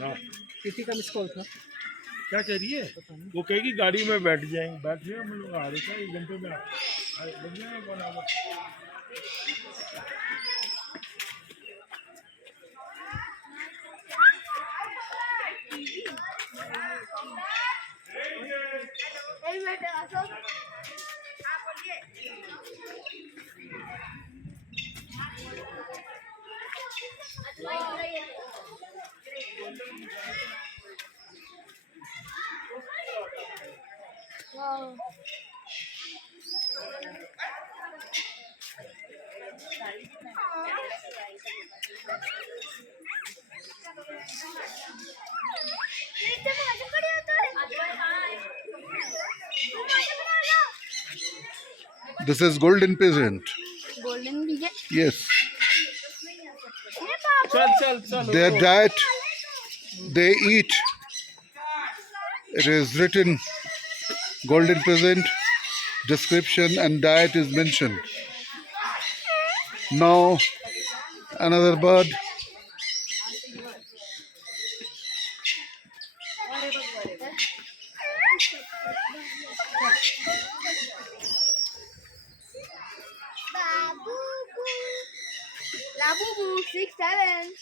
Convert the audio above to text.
हाँ, किसी का मिस कॉल था। क्या कह रही है? वो कहेगी गाड़ी में बैठ जाएंगे, बैठ जाए, हम लोग आ रहे थे 1 घंटे में लग जाएंगे 1 our. This is golden peasant. Golden pigeon. Yes. चल चल चल Their diet, they eat. It is written golden peasant, description and diet is mentioned. Now another bird. Labubu 6 7.